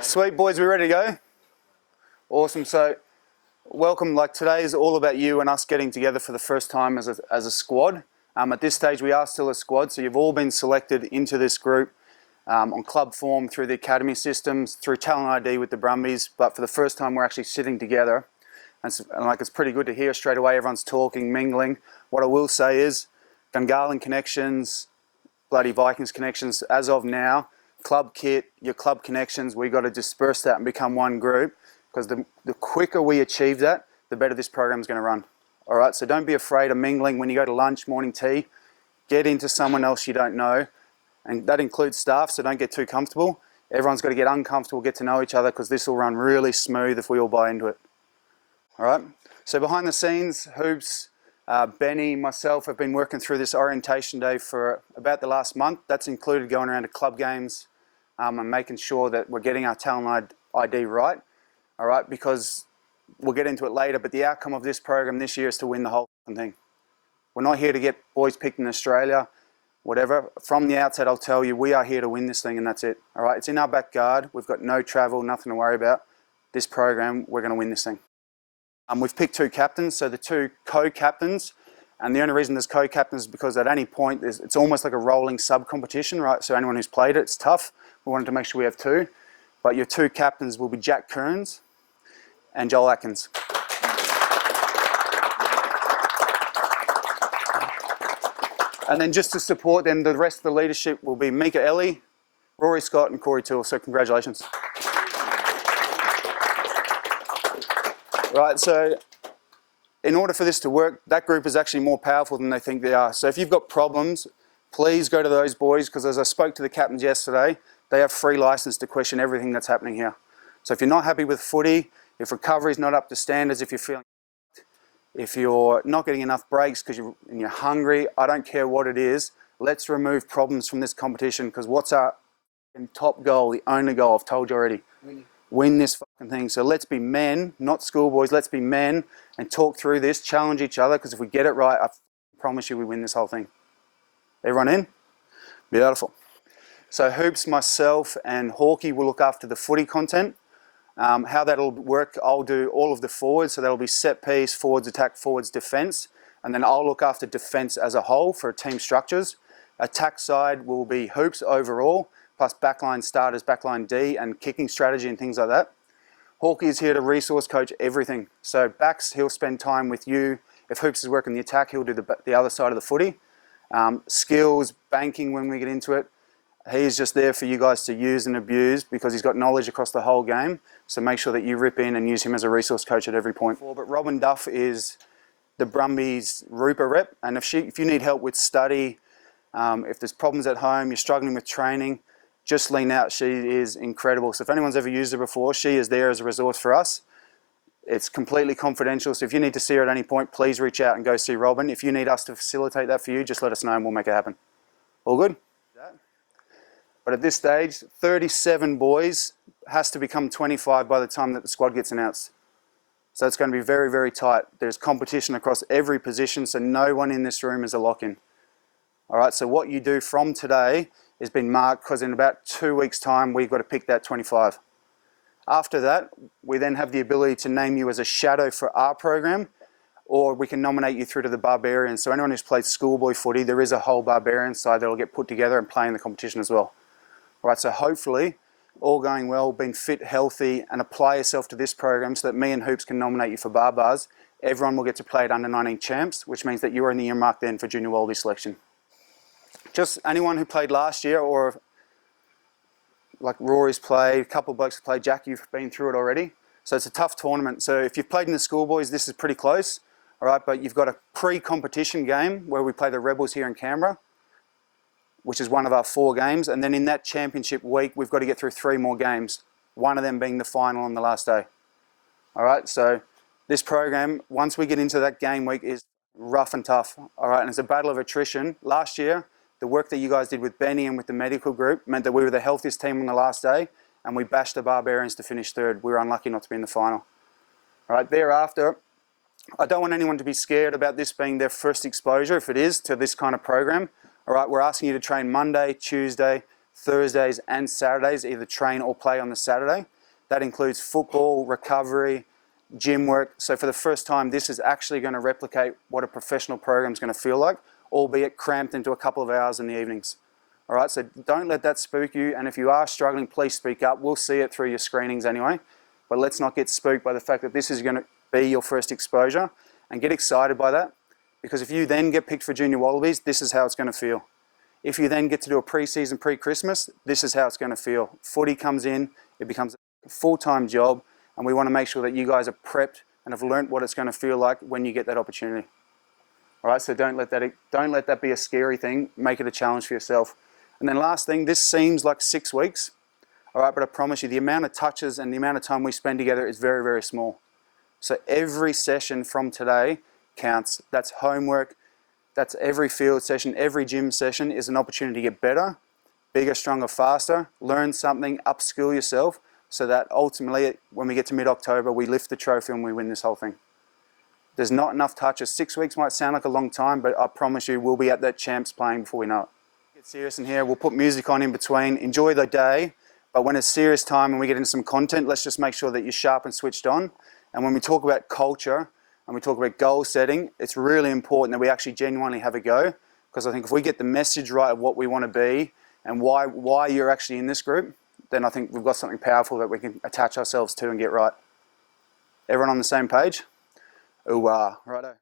Sweet boys, we ready to go? Awesome. So welcome. Like, today is all about you and us getting together for the first time as a squad. At this stage we are still a squad, so you've all been selected into this group on club form, through the academy systems, through talent ID with the Brumbies, but for the first time we're actually sitting together, and like, it's pretty good to hear straight away everyone's talking, mingling. What I will say is Gungahlin connections, bloody Vikings connections, as of now, club kit, your club connections, we got to disperse that and become one group, because the quicker we achieve that, the better this program is going to run. All right, so don't be afraid of mingling when you go to lunch, morning tea. Get into someone else you don't know, and that includes staff, so don't get too comfortable. Everyone's got to get uncomfortable, get to know each other, because this will run really smooth if we all buy into it. All right, so behind the scenes, Hoops, Benny, myself have been working through this orientation day for about the last month. That's included going around to club games and making sure that we're getting our talent ID right. All right, because we'll get into it later, but the outcome of this program this year is to win the whole thing. We're not here to get boys picked in Australia, whatever. From the outset, I'll tell you, we are here to win this thing, and that's it. All right, it's in our backyard. We've got no travel, nothing to worry about. This program, we're going to win this thing. We've picked two captains, so the two co-captains, and the only reason there's co-captains is because at any point, it's almost like a rolling sub-competition, right? So anyone who's played it, it's tough. We wanted to make sure we have two. But your two captains will be Jack Kearns and Joel Atkins. And then just to support them, the rest of the leadership will be Mika Ellie, Rory Scott and Corey Toole, so congratulations. Right, so in order for this to work, that group is actually more powerful than they think they are. So if you've got problems, please go to those boys, because as I spoke to the captains yesterday, they have free license to question everything that's happening here. So if you're not happy with footy, if recovery is not up to standards, if you're not getting enough breaks because you're hungry, I don't care what it is, let's remove problems from this competition, because what's our top goal, the only goal, I've told you already? Win this fucking thing. So let's be men, not schoolboys, let's be men and talk through this, challenge each other, because if we get it right, I promise you we win this whole thing. Everyone in? Beautiful. So Hoops, myself and Hawkey will look after the footy content. How that'll work, I'll do all of the forwards, so that'll be set piece, forwards attack, forwards defence, and then I'll look after defence as a whole for team structures. Attack side will be Hoops overall, plus backline starters, backline D, and kicking strategy and things like that. Hawkey is here to resource coach everything. So backs, he'll spend time with you. If Hoops is working the attack, he'll do the other side of the footy. Skills, banking when we get into it. He's just there for you guys to use and abuse, because he's got knowledge across the whole game. So make sure that you rip in and use him as a resource coach at every point. But Robin Duff is the Brumbies Rupa rep, and if you need help with study, if there's problems at home, you're struggling with training, just lean out. She is incredible. So if anyone's ever used her before, she is there as a resource for us. It's completely confidential, so if you need to see her at any point, please reach out and go see Robin. If you need us to facilitate that for you, just let us know and we'll make it happen. All good? But at this stage, 37 boys has to become 25 by the time that the squad gets announced. So it's going to be very, very tight. There's competition across every position, so no one in this room is a lock-in. All right, so what you do from today has been marked, because in about 2 weeks' time, we've got to pick that 25. After that, we then have the ability to name you as a shadow for our program, or we can nominate you through to the Barbarians. So anyone who's played schoolboy footy, there is a whole Barbarian side that will get put together and play in the competition as well. All right, so hopefully, all going well, being fit, healthy, and apply yourself to this program so that me and Hoops can nominate you for Barbars, everyone will get to play at under 19 champs, which means that you're in the earmark then for junior Wallaby selection. Just anyone who played last year, or like Rory's played, a couple of blokes have played, Jack, you've been through it already. So it's a tough tournament. So if you've played in the schoolboys, this is pretty close, all right? But you've got a pre-competition game where we play the Rebels here in Canberra, which is one of our 4 games. And then in that championship week, we've got to get through 3 more games, one of them being the final on the last day. All right, so this program, once we get into that game week, is rough and tough, all right? And it's a battle of attrition. Last year, the work that you guys did with Benny and with the medical group meant that we were the healthiest team on the last day, and we bashed the Barbarians to finish 3rd. We were unlucky not to be in the final. All right, thereafter, I don't want anyone to be scared about this being their first exposure, if it is, to this kind of program. All right, we're asking you to train Monday, Tuesday, Thursdays and Saturdays, either train or play on the Saturday. That includes football, recovery, gym work. So for the first time, this is actually going to replicate what a professional program is going to feel like, albeit cramped into a couple of hours in the evenings. All right, so don't let that spook you. And if you are struggling, please speak up. We'll see it through your screenings anyway. But let's not get spooked by the fact that this is going to be your first exposure, and get excited by that. Because if you then get picked for junior Wallabies, this is how it's going to feel. If you then get to do a pre-season, pre-Christmas, this is how it's going to feel. Footy comes in, it becomes a full-time job, and we want to make sure that you guys are prepped and have learnt what it's going to feel like when you get that opportunity. All right, so don't let that be a scary thing. Make it a challenge for yourself. And then last thing, this seems like 6 weeks, all right, but I promise you the amount of touches and the amount of time we spend together is very, very small. So every session from today counts. That's homework, that's every field session, every gym session is an opportunity to get better, bigger, stronger, faster, learn something, upskill yourself, so that ultimately when we get to mid-October, we lift the trophy and we win this whole thing. There's not enough touches. 6 weeks might sound like a long time, but I promise you we'll be at that champs playing before we know it. Get serious in here, we'll put music on in between, enjoy the day, but when it's serious time and we get into some content, let's just make sure that you're sharp and switched on. And when we talk about culture and we talk about goal setting, it's really important that we actually genuinely have a go, because I think if we get the message right of what we want to be and why you're actually in this group, then I think we've got something powerful that we can attach ourselves to and get right. Everyone on the same page? Ooh, righto.